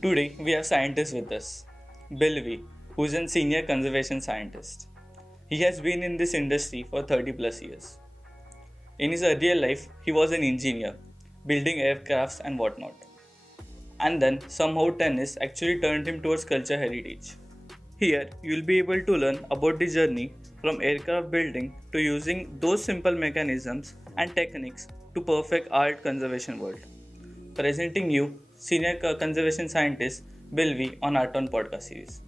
Today, we have scientists with us. Bill Wei, who is a senior conservation scientist. He has been in this industry for 30 plus years. In his earlier life, he was an engineer, building aircrafts and whatnot. And then, somehow, tennis actually turned him towards culture heritage. Here, you will be able to learn about the journey from aircraft building to using those simple mechanisms and techniques to perfect art conservation world. Presenting you, senior conservation scientist Bill Wei on Art on podcast series.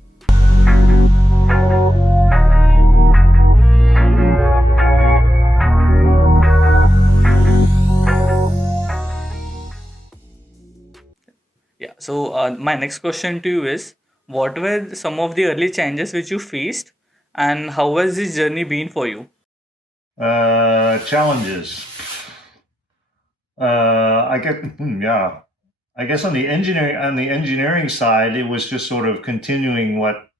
Yeah. So my next question to you is, what were some of the early challenges which you faced, and how has this journey been for you? Challenges. I get yeah. I guess on the engineering side, it was just sort of continuing what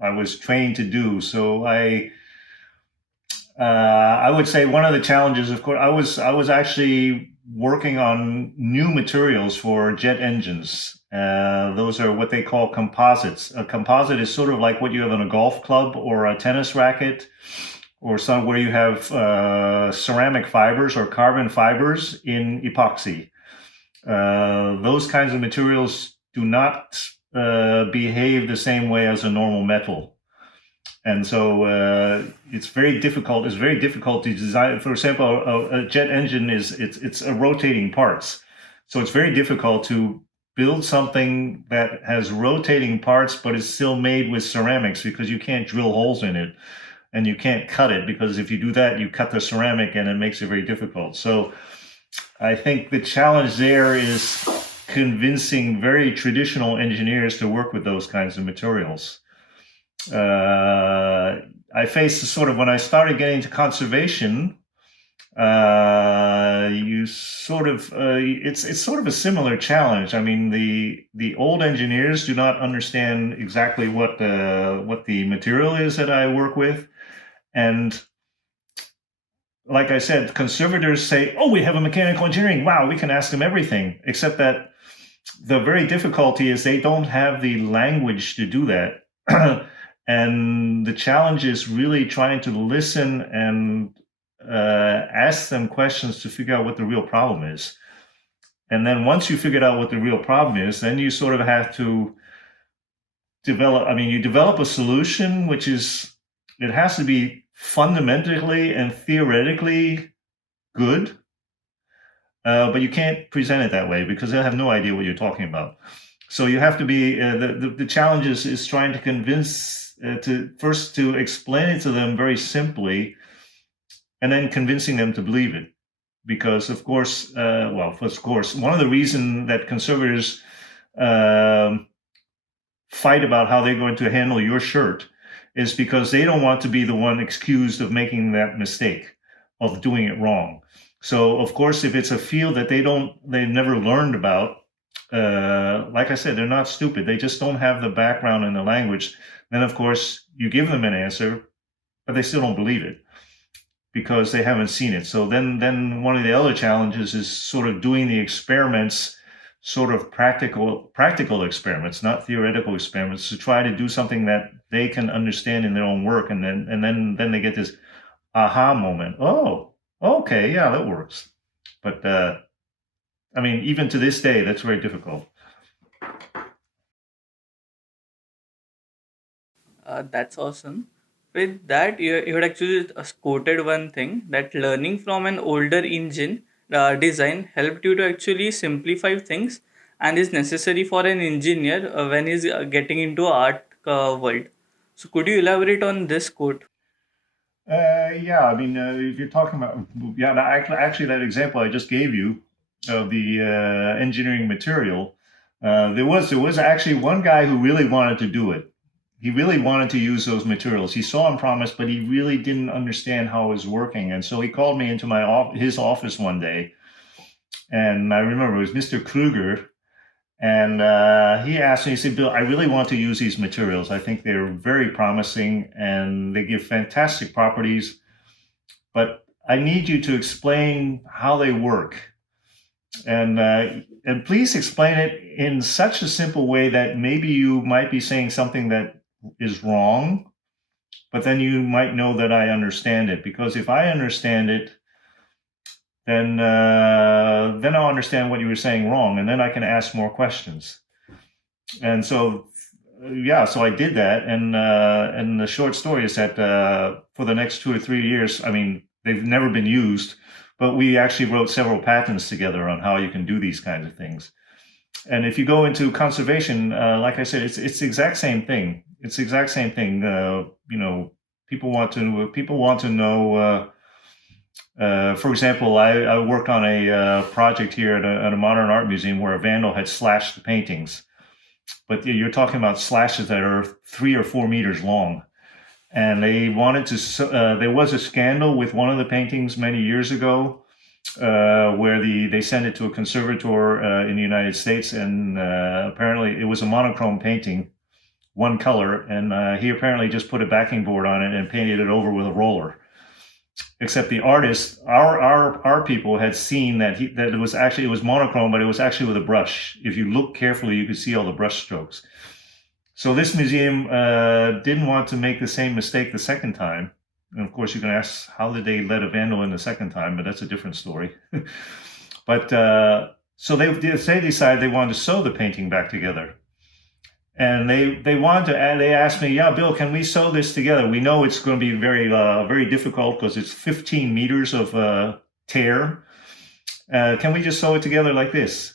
I was trained to do. So I would say one of the challenges, of course, I was actually working on new materials for jet engines. Those are what they call composites. A composite is sort of like what you have on a golf club or a tennis racket, or some where you have ceramic fibers or carbon fibers in epoxy. Those kinds of materials do not behave the same way as a normal metal. And so it's very difficult. It's very difficult to design. For example, a jet engine it's a rotating parts, so it's very difficult to build something that has rotating parts, but is still made with ceramics, because you can't drill holes in it and you can't cut it, because if you do that, you cut the ceramic and it makes it very difficult. So I think the challenge there is convincing very traditional engineers to work with those kinds of materials. I faced sort of, when I started getting into conservation, it's sort of a similar challenge. I mean, the old engineers do not understand exactly what the material is that I work with, and like I said, conservators say, "Oh, we have a mechanical engineering. Wow, we can ask them everything." Except that the very difficulty is they don't have the language to do that. And the challenge is really trying to listen and ask them questions to figure out what the real problem is. And then once you figured out what the real problem is, then you sort of have to you develop a solution, which is, it has to be fundamentally and theoretically good, but you can't present it that way because they'll have no idea what you're talking about. So you have to be, the challenge is trying to convince, to explain it to them very simply, and then convincing them to believe it. Because of course, one of the reasons that conservators fight about how they're going to handle your shirt is because they don't want to be the one accused of making that mistake, of doing it wrong. So of course, if it's a field that they've never learned about, like I said, they're not stupid. They just don't have the background and the language. Then of course you give them an answer, but they still don't believe it because they haven't seen it. So then one of the other challenges is sort of doing the experiments, sort of practical experiments, not theoretical experiments, to try to do something that they can understand in their own work, and then they get this aha moment. Oh, okay, yeah, that works. But even to this day, that's very difficult. That's awesome. With that, you had actually quoted one thing, that learning from an older engine design helped you to actually simplify things and is necessary for an engineer when he's getting into art world. So could you elaborate on this quote? Yeah, if you're talking about, yeah, actually, that example I just gave you of the engineering material, there was actually one guy who really wanted to do it. He really wanted to use those materials. He saw in promise, but he really didn't understand how it was working. And so he called me into his office one day, and I remember it was Mr. Kruger. And he asked me, he said, "Bill, I really want to use these materials. I think they're very promising and they give fantastic properties, but I need you to explain how they work." And please explain it in such a simple way that maybe you might be saying something that is wrong, but then you might know that I understand it. Because if I understand it, then I'll understand what you were saying wrong, and then I can ask more questions. And so, yeah, so I did that, and the short story is that for the next 2 or 3 years, I mean, they've never been used, but we actually wrote several patents together on how you can do these kinds of things. And if you go into conservation, like I said, it's the exact same thing. It's the exact same thing. People want to know. For example, I worked on a project here at a modern art museum where a vandal had slashed the paintings. But you're talking about slashes that are 3 or 4 meters long. And they wanted to, there was a scandal with one of the paintings many years ago where they sent it to a conservator in the United States. And apparently it was a monochrome painting, one color. And he apparently just put a backing board on it and painted it over with a roller. Except the artist, our people had seen that it was monochrome, but it was actually with a brush. If you look carefully, you could see all the brush strokes. So this museum didn't want to make the same mistake the second time. And of course, you can ask, how did they let a vandal in the second time? But that's a different story. But so they decided they wanted to sew the painting back together. And they asked me, yeah, Bill, can we sew this together? We know it's going to be very difficult because it's 15 meters of tear. Can we just sew it together like this?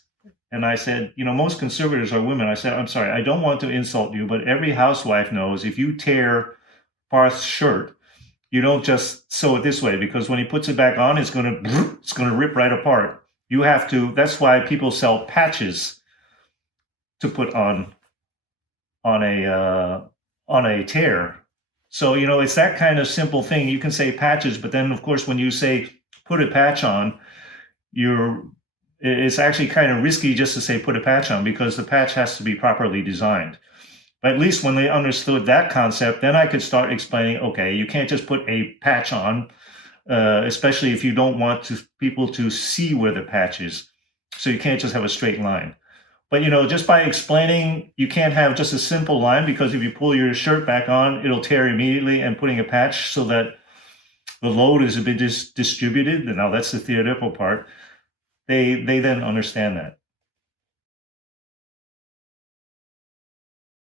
And I said, most conservators are women. I said, I'm sorry, I don't want to insult you, but every housewife knows if you tear Parth's shirt, you don't just sew it this way, because when he puts it back on, it's going to rip right apart. You have to. That's why people sell patches to put on a tear. So it's that kind of simple thing. You can say patches, but then of course when you say put a patch on, it's actually kind of risky just to say put a patch on, because the patch has to be properly designed. But at least when they understood that concept, then I could start explaining, okay, you can't just put a patch on, especially if you don't want people to see where the patch is. So you can't just have a straight line. But, just by explaining, you can't have just a simple line, because if you pull your shirt back on, it'll tear immediately, and putting a patch so that the load is a bit distributed. And now that's the theoretical part. They then understand that.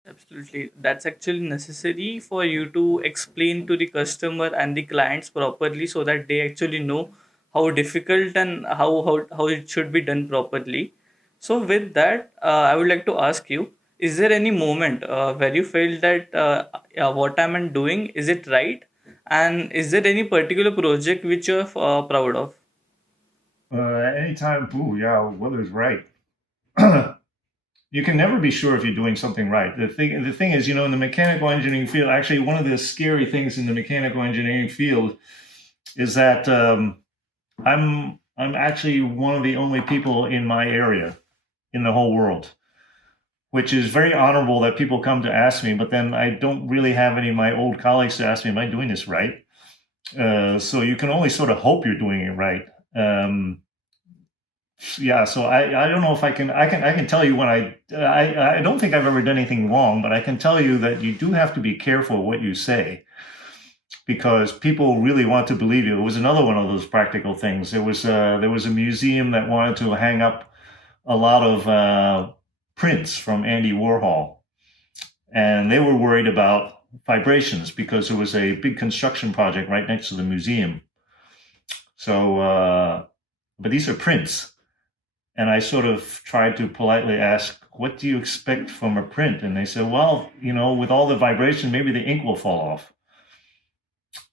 Absolutely. That's actually necessary for you to explain to the customer and the clients properly, so that they actually know how difficult and how it should be done properly. So, with that, I would like to ask you, is there any moment where you felt that what I'm doing, is it right? And is there any particular project which you're proud of? Anytime, yeah, weather's right. You can never be sure if you're doing something right. The thing is, in the mechanical engineering field, actually, one of the scary things in the mechanical engineering field is that I'm actually one of the only people in my area in the whole world, which is very honorable that people come to ask me. But then I don't really have any of my old colleagues to ask me, am I doing this right? So you can only sort of hope you're doing it right. Yeah, so I don't know if I can tell you when I don't think I've ever done anything wrong, but I can tell you that you do have to be careful what you say, because people really want to believe you. It was another one of those practical things. There was a museum that wanted to hang up a lot of prints from Andy Warhol, and they were worried about vibrations because there was a big construction project right next to the museum. So, but these are prints. And I sort of tried to politely ask, what do you expect from a print? And they said, well, with all the vibration, maybe the ink will fall off.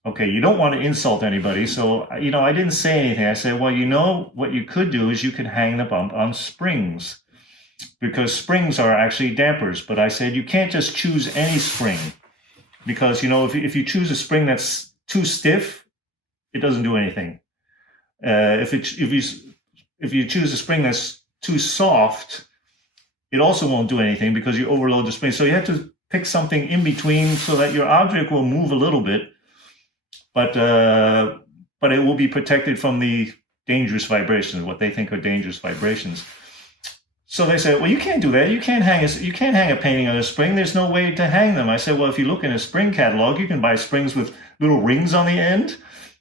Okay, you don't want to insult anybody. So, I didn't say anything. I said, well, what you could do is you could hang the bump on springs, because springs are actually dampers. But I said, you can't just choose any spring, because, if you choose a spring that's too stiff, it doesn't do anything. If you choose a spring that's too soft, it also won't do anything, because you overload the spring. So you have to pick something in between so that your object will move a little bit, but it will be protected from the dangerous vibrations, what they think are dangerous vibrations. So they said, well, you can't do that. You can't hang a painting on a spring. There's no way to hang them. I said, well, if you look in a spring catalog, you can buy springs with little rings on the end.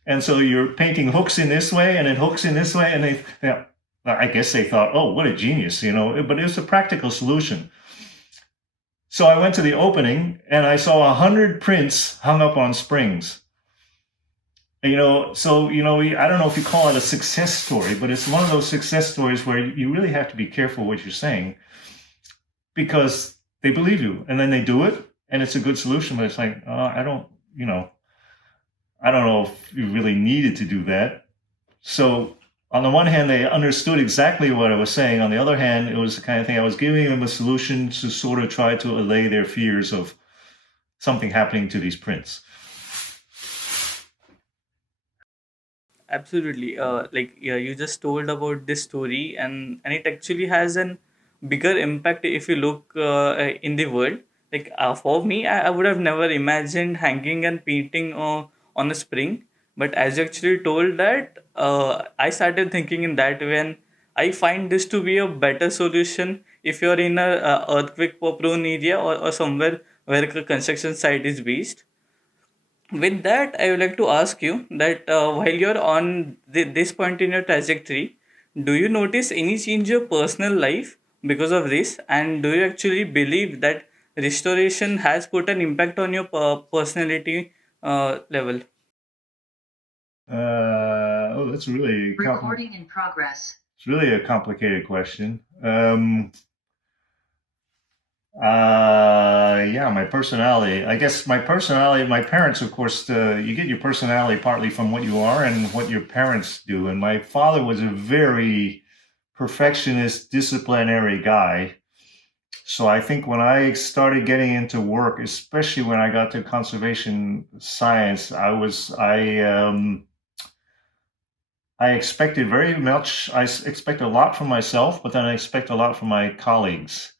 And so you're painting hooks in this way and then hooks in this way. And I guess they thought, oh, what a genius, but it was a practical solution. So I went to the opening and I saw 100 prints hung up on springs. I don't know if you call it a success story, but it's one of those success stories where you really have to be careful what you're saying because they believe you and then they do it and it's a good solution. But it's like, I don't know if you really needed to do that. So on the one hand, they understood exactly what I was saying. On the other hand, it was the kind of thing I was giving them a solution to sort of try to allay their fears of something happening to these prints. Absolutely. Like yeah, you just told about this story, and it actually has an bigger impact if you look in the world. Like for me, I would have never imagined hanging and painting on a spring. But as you actually told that, I started thinking in that way, and I find this to be a better solution if you're in a earthquake prone area, or somewhere where a construction site is based. With that, I would like to ask you that while you're on this point in your trajectory, do you notice any change in your personal life because of this? And do you actually believe that restoration has put an impact on your personality level? That's really Recording in progress. It's really a complicated question. Yeah, my personality. I guess my personality, my parents, of course, you get your personality partly from what you are and what your parents do. And my father was a very perfectionist, disciplinary guy. So I think when I started getting into work, especially when I got to conservation science, I expected very much. I expect a lot from myself, but then I expect a lot from my colleagues.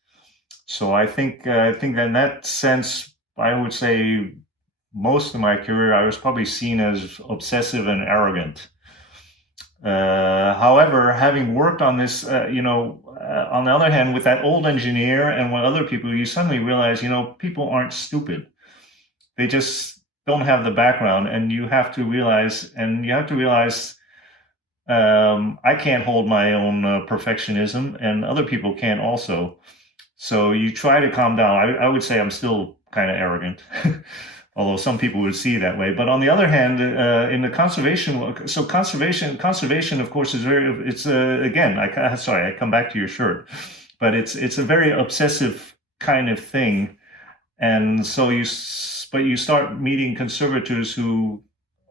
So I think in that sense, I would say most of my career I was probably seen as obsessive and arrogant. However, having worked on this, on the other hand, with that old engineer and with other people, you suddenly realize, people aren't stupid. They just don't have the background, and you have to realize, I can't hold my own perfectionism, and other people can't also. So you try to calm down. I would say I'm still kind of arrogant, although some people would see it that way. But on the other hand, in the conservation, of course, is very. It's again. Sorry, I come back to your shirt, but it's a very obsessive kind of thing, and so you start meeting conservators who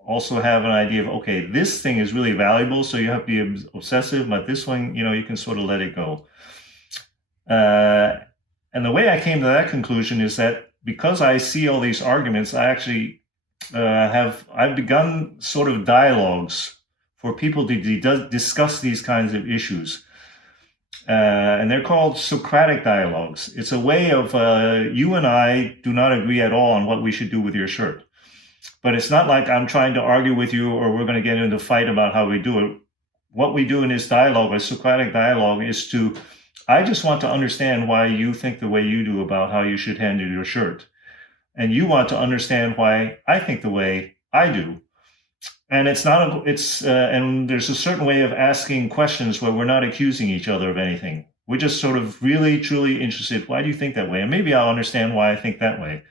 also have an idea of, okay, this thing is really valuable, so you have to be obsessive, but this one, you can sort of let it go. And the way I came to that conclusion is that because I see all these arguments, I actually I've begun sort of dialogues for people to discuss these kinds of issues. And they're called Socratic dialogues. It's a way of you and I do not agree at all on what we should do with your shirt. But it's not like I'm trying to argue with you or we're going to get into a fight about how we do it. What we do in this dialogue, a Socratic dialogue, is I just want to understand why you think the way you do about how you should handle your shirt. And you want to understand why I think the way I do. And and there's a certain way of asking questions where we're not accusing each other of anything. We're just sort of really, truly interested. Why do you think that way? And maybe I'll understand why I think that way.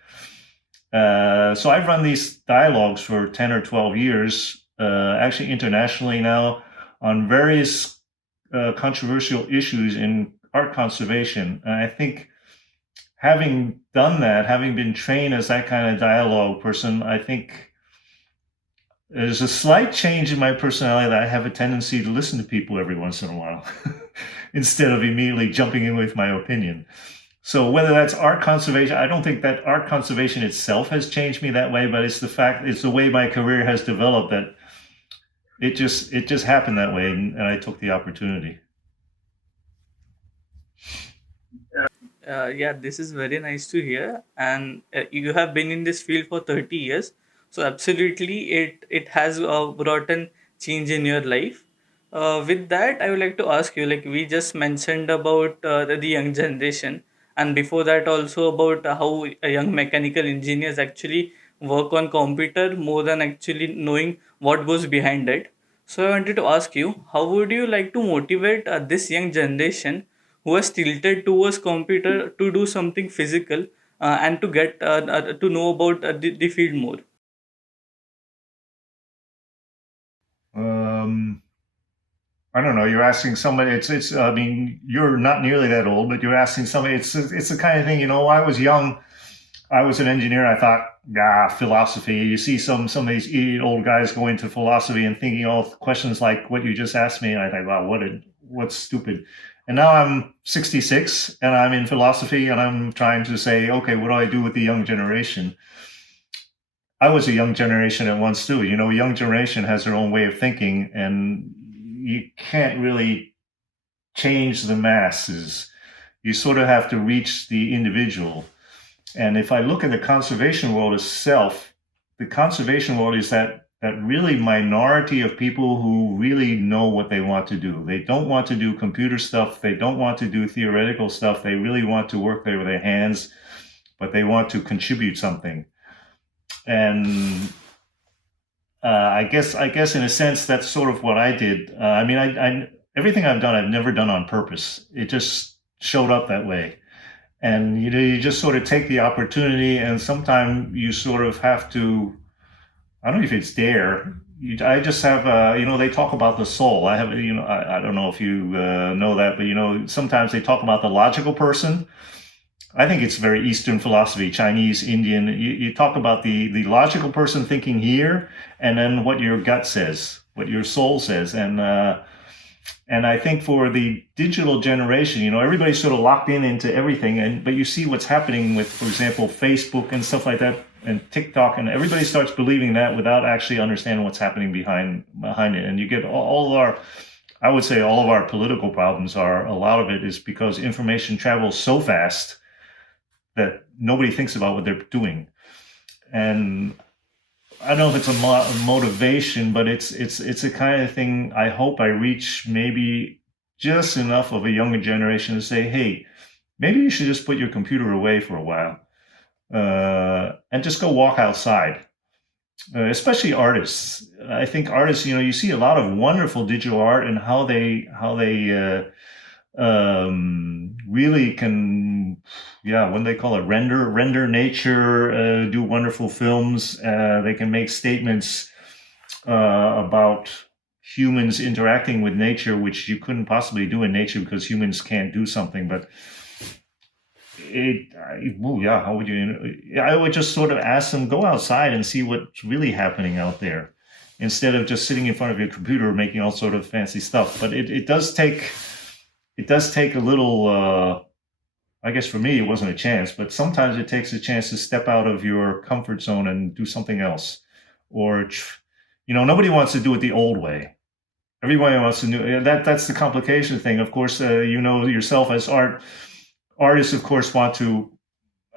So I've run these dialogues for 10 or 12 years, actually internationally now, on various controversial issues in art conservation. And I think having done that, having been trained as that kind of dialogue person, I think there's a slight change in my personality that I have a tendency to listen to people every once in a while instead of immediately jumping in with my opinion. So whether that's art conservation, I don't think that art conservation itself has changed me that way, but it's the way my career has developed that it just happened that way, and I took the opportunity. Yeah, this is very nice to hear. And you have been in this field for 30 years. So absolutely, it has brought an change in your life. With that, I would like to ask you, like we just mentioned about the young generation, and before that also about how young mechanical engineers actually work on computer more than actually knowing what goes behind it. So I wanted to ask you, how would you like to motivate this young generation who has tilted towards computer to do something physical and to get to know about the field more? Um, I don't know. You're asking somebody. It's. I mean, you're not nearly that old, but you're asking somebody. It's the kind of thing. I was young. I was an engineer. I thought, philosophy. You see some of these idiot old guys go into philosophy and thinking all questions like what you just asked me. And I think, wow, what's stupid. And now I'm 66 and I'm in philosophy and I'm trying to say, okay, what do I do with the young generation? I was a young generation at once too. Young generation has their own way of thinking, and you can't really change the masses. You sort of have to reach the individual. And if I look at the conservation world itself, the conservation world is that really minority of people who really know what they want to do. They don't want to do computer stuff. They don't want to do theoretical stuff. They really want to work there with their hands, but they want to contribute something. And I guess in a sense that's sort of what I did. I mean, I everything I've done, I've never done on purpose. It just showed up that way, and you just sort of take the opportunity, and sometimes you sort of have to. I don't know if it's dare. I just have, they talk about the soul. I have, I don't know if you know that, but sometimes they talk about the logical person. I think it's very Eastern philosophy, Chinese, Indian. You talk about the logical person thinking here, and then what your gut says, what your soul says, and I think for the digital generation, everybody's sort of locked into everything, but you see what's happening with, for example, Facebook and stuff like that, and TikTok, and everybody starts believing that without actually understanding what's happening behind it, and you get all of our. I would say all of our political problems are a lot of it is because information travels so fast that nobody thinks about what they're doing. And I don't know if it's a motivation, but it's a kind of thing I hope I reach maybe just enough of a younger generation to say, hey, maybe you should just put your computer away for a while and just go walk outside. Especially artists. I think artists, you see a lot of wonderful digital art and how they really can, when they call it render nature, do wonderful films. They can make statements about humans interacting with nature, which you couldn't possibly do in nature because humans can't do something. But how would you? I would just sort of ask them, go outside and see what's really happening out there, instead of just sitting in front of your computer making all sort of fancy stuff. But it does take a little. I guess for me, it wasn't a chance, but sometimes it takes a chance to step out of your comfort zone and do something else. Or, nobody wants to do it the old way. Everybody wants to do that. That's the complication thing. Of course, yourself as artists, of course, want to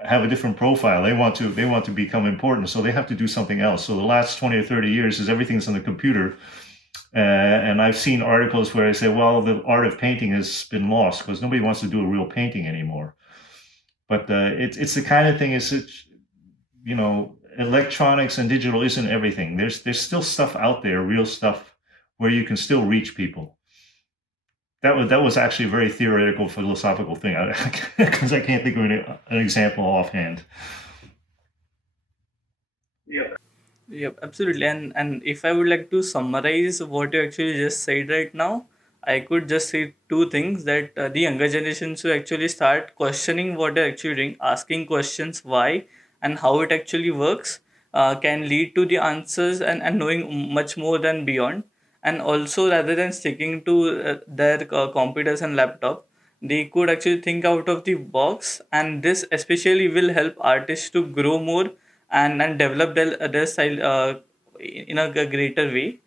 have a different profile. They want to become important, so they have to do something else. So the last 20 or 30 years is everything's on the computer. And I've seen articles where I say, well, the art of painting has been lost because nobody wants to do a real painting anymore. But it's the kind of thing electronics and digital isn't everything. There's still stuff out there, real stuff, where you can still reach people. That was actually a very theoretical, philosophical thing because I can't think of an example offhand. Yep, absolutely. And if I would like to summarize what you actually just said right now, I could just say two things that the younger generation should actually start questioning what they're actually doing, asking questions why and how it actually works, can lead to the answers and knowing much more than beyond. And also, rather than sticking to their computers and laptop, they could actually think out of the box, and this especially will help artists to grow more and develop their style in a greater way.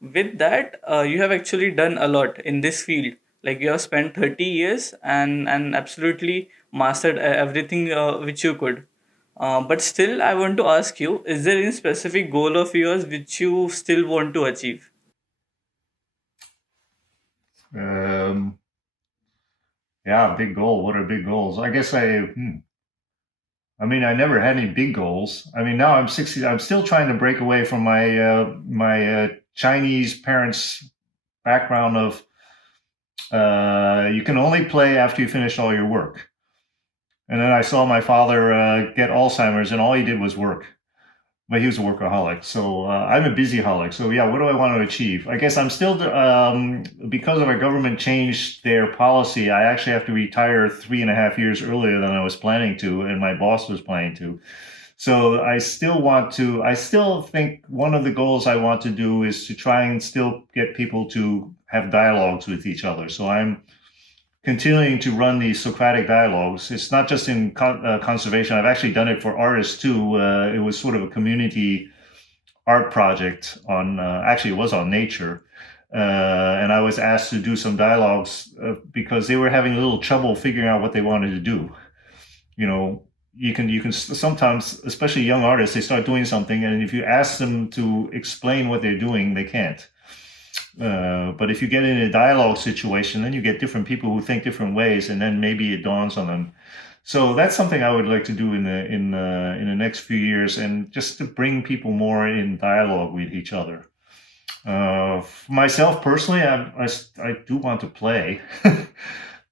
With that, you have actually done a lot in this field. Like you have spent 30 years and absolutely mastered everything which you could. But still, I want to ask you: is there any specific goal of yours which you still want to achieve? Um, yeah, big goal. What are big goals? I guess I mean, I never had any big goals. I mean, now I'm 60. I'm still trying to break away from my Chinese parents' background of you can only play after you finish all your work. And then I saw my father get Alzheimer's, and all he did was work. But he was a workaholic. So I'm a busyholic. So yeah, what do I want to achieve? I guess I'm still because of our government changed their policy. I actually have to retire 3.5 years earlier than I was planning to, and my boss was planning to. So I still think one of the goals I want to do is to try and still get people to have dialogues with each other. So I'm continuing to run these Socratic dialogues. It's not just in conservation. I've actually done it for artists too. It was sort of a community art project on, actually it was on nature. And I was asked to do some dialogues because they were having a little trouble figuring out what they wanted to do. You know, you can sometimes, especially young artists, they start doing something, and if you ask them to explain what they're doing, they can't. But if you get in a dialogue situation, then you get different people who think different ways, and then maybe it dawns on them. So that's something I would like to do in the next few years, and just to bring people more in dialogue with each other. Myself personally, I do want to play.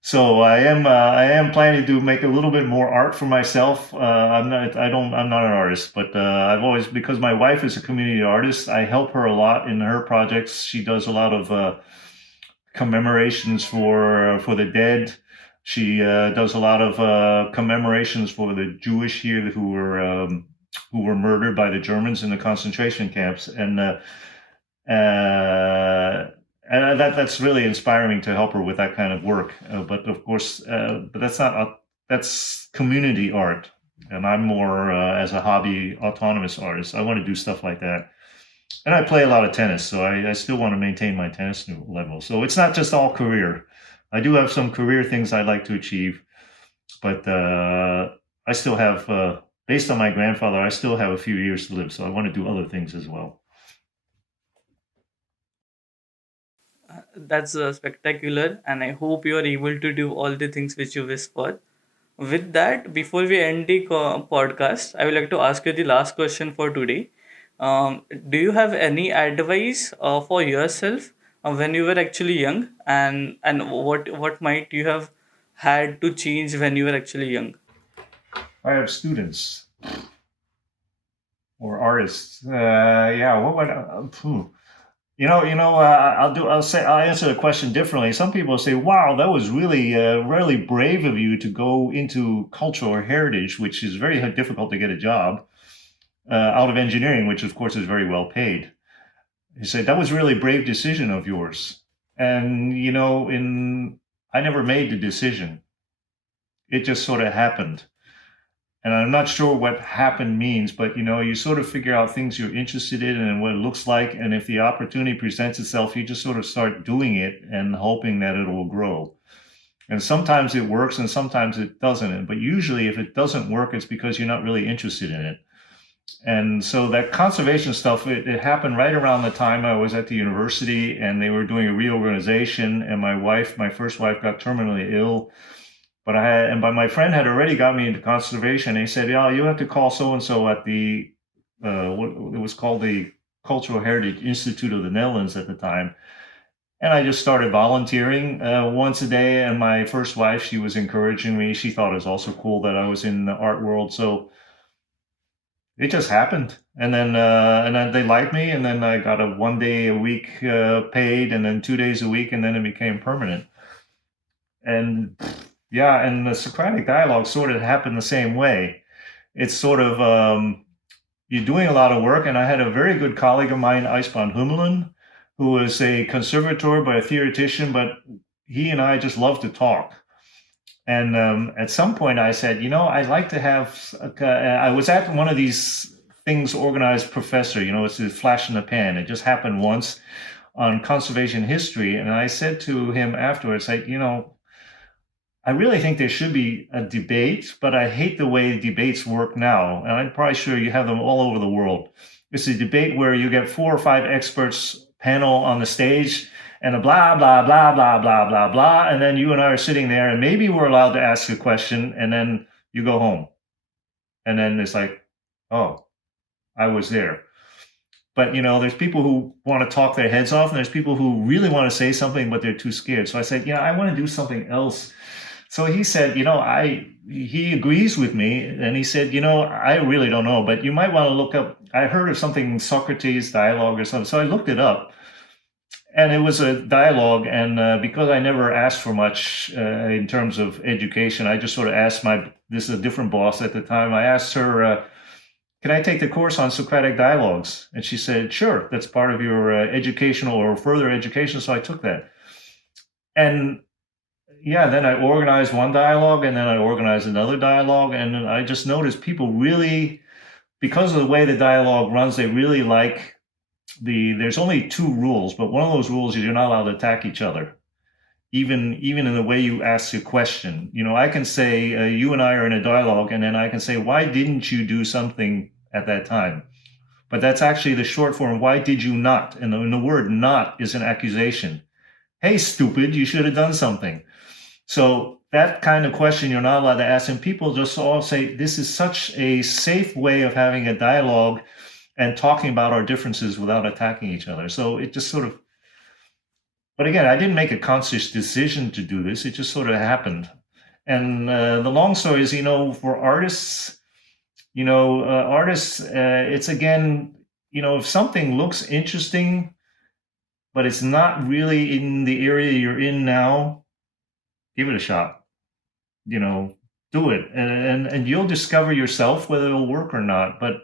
So I am planning to make a little bit more art for myself. I'm not an artist, but I've always, because my wife is a community artist, I help her a lot in her projects. She does a lot of commemorations for the dead. She does a lot of commemorations for the Jewish here who were murdered by the Germans in the concentration camps, and that's really inspiring to help her with that kind of work. But of course, but that's community art, and I'm more as a hobby autonomous artist. I want to do stuff like that, and I play a lot of tennis, so I still want to maintain my tennis level. So it's not just all career. I do have some career things I'd like to achieve, but I still have, based on my grandfather, I still have a few years to live. So I want to do other things as well. That's spectacular, and I hope you are able to do all the things which you wish for. With that, before we end the podcast, I would like to ask you the last question for today. Do you have any advice for yourself when you were actually young, and what might you have had to change when you were actually young? I have students or artists. Yeah, what would I'll answer the question differently. Some people say, "Wow, that was really brave of you to go into cultural heritage, which is very difficult to get a job out of engineering, which of course is very well paid." He said, "That was really a brave decision of yours." And I never made the decision. It just sort of happened. And I'm not sure what happen means, but you sort of figure out things you're interested in and what it looks like. And if the opportunity presents itself, you just sort of start doing it and hoping that it will grow. And sometimes it works and sometimes it doesn't. But usually if it doesn't work, it's because you're not really interested in it. And so that conservation stuff, it happened right around the time I was at the university, and they were doing a reorganization, and my first wife got terminally ill. But my friend had already got me into conservation. And he said, "Yeah, you have to call so and so at the what it was called the Cultural Heritage Institute of the Netherlands at the time." And I just started volunteering once a day. And my first wife, she was encouraging me. She thought it was also cool that I was in the art world. So it just happened. And then they liked me. And then I got a 1 day a week paid, and then 2 days a week, and then it became permanent. And yeah, and the Socratic dialogue sort of happened the same way. It's sort of, you're doing a lot of work, and I had a very good colleague of mine, Ijsbaan Hummelen, who was a conservator, but a theoretician, but he and I just love to talk. And at some point I said, I'd like to have, I was at one of these things organized professor, it's a flash in the pan. It just happened once on conservation history. And I said to him afterwards, I really think there should be a debate, but I hate the way debates work now. And I'm probably sure you have them all over the world. It's a debate where you get 4 or 5 experts panel on the stage, and a blah, blah, blah, blah, blah, blah, blah. And then you and I are sitting there, and maybe we're allowed to ask a question, and then you go home. And then it's like, oh, I was there. But, there's people who want to talk their heads off, and there's people who really want to say something, but they're too scared. So I said, I want to do something else. So he said, he agrees with me, and he said, I really don't know, but you might want to look up. I heard of something, Socrates dialogue or something. So I looked it up, and it was a dialogue. And because I never asked for much in terms of education, I just sort of asked this is a different boss at the time. I asked her, can I take the course on Socratic dialogues? And she said, sure, that's part of your educational or further education. So I took that. And then I organized one dialogue, and then I organized another dialogue. And then I just noticed people really, because of the way the dialogue runs, they really like there's only 2 rules, but one of those rules is you're not allowed to attack each other. Even in the way you ask a question. I can say, you and I are in a dialogue, and then I can say, why didn't you do something at that time? But that's actually the short form, why did you not? And the word not is an accusation. Hey, stupid, you should have done something. So that kind of question you're not allowed to ask, and people just all say, this is such a safe way of having a dialogue and talking about our differences without attacking each other. So it just sort of, but again, I didn't make a conscious decision to do this. It just sort of happened. And the long story is, for artists, it's again, if something looks interesting, but it's not really in the area you're in now, give it a shot. Do it. And you'll discover yourself whether it'll work or not. But,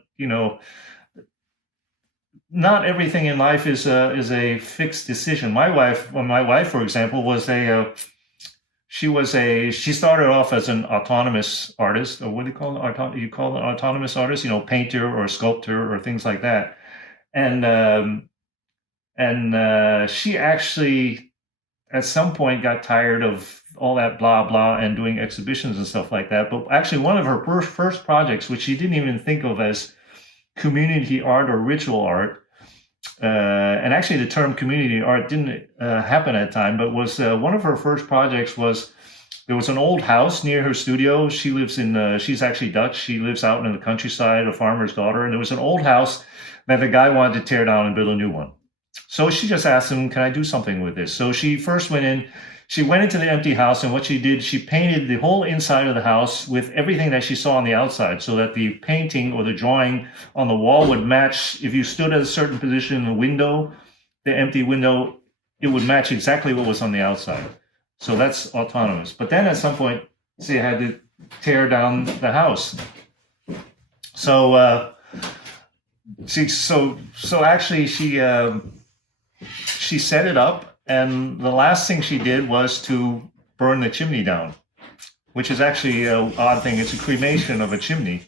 not everything in life is a fixed decision. My wife, for example, she started off as an autonomous artist, or what do you call it? You call it autonomous artist, painter or sculptor or things like that. And she actually at some point got tired of all that blah blah and doing exhibitions and stuff like that. But actually, one of her first projects, which she didn't even think of as community art or ritual art, and actually the term community art didn't happen at the time, but was one of her first projects was, there was an old house near her studio. She lives she's actually Dutch. She lives out in the countryside, a farmer's daughter. And there was an old house that the guy wanted to tear down and build a new one. So she just asked him, can I do something with this? So she first went into the empty house, and what she did, she painted the whole inside of the house with everything that she saw on the outside, so that the painting or the drawing on the wall would match. If you stood at a certain position in the window, the empty window, it would match exactly what was on the outside. So that's autonomous. But then at some point, she had to tear down the house. So actually she set it up. And the last thing she did was to burn the chimney down, which is actually an odd thing. It's a cremation of a chimney.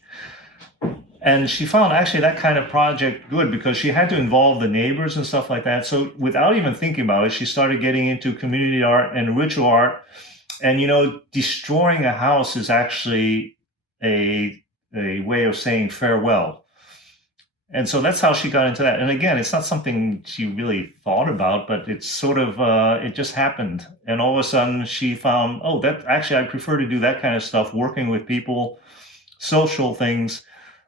And she found actually that kind of project good because she had to involve the neighbors and stuff like that. So without even thinking about it, she started getting into community art and ritual art. And, destroying a house is actually a way of saying farewell. And so that's how she got into that. And again, it's not something she really thought about, but it's sort of, it just happened. And all of a sudden she found, that actually I prefer to do that kind of stuff, working with people, social things,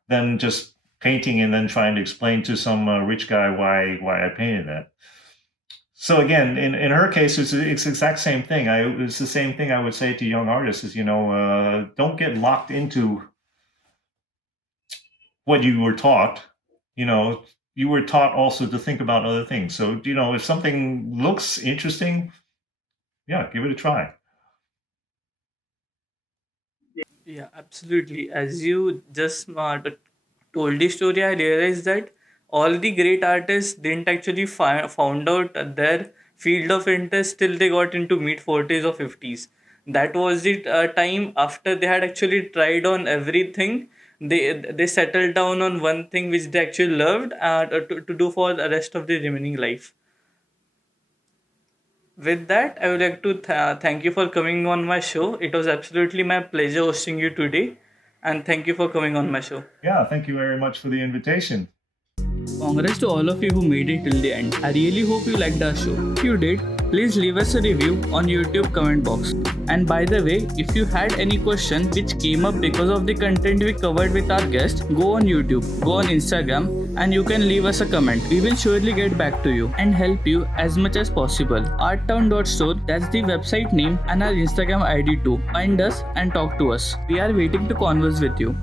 than just painting and then trying to explain to some rich guy why I painted that. So again, in her case, it's the exact same thing. It's the same thing I would say to young artists is, don't get locked into what you were taught. You were taught also to think about other things. So, if something looks interesting, give it a try. Yeah, absolutely. As you just told the story, I realized that all the great artists didn't actually found out their field of interest till they got into mid 40s or 50s. That was the time after they had actually tried on everything. They settled down on one thing which they actually loved to do for the rest of the remaining life. With that, I would like to thank you for coming on my show. It was absolutely my pleasure hosting you today. And thank you for coming on my show. Yeah, thank you very much for the invitation. Congrats to all of you who made it till the end. I really hope you liked our show. If you did, Please leave us a review on YouTube comment box. And by the way, if you had any question which came up because of the content we covered with our guest, go on YouTube, go on Instagram, and you can leave us a comment. We will surely get back to you and help you as much as possible. Arttown.store, that's the website name and our Instagram ID too. Find us and talk to us. We are waiting to converse with you.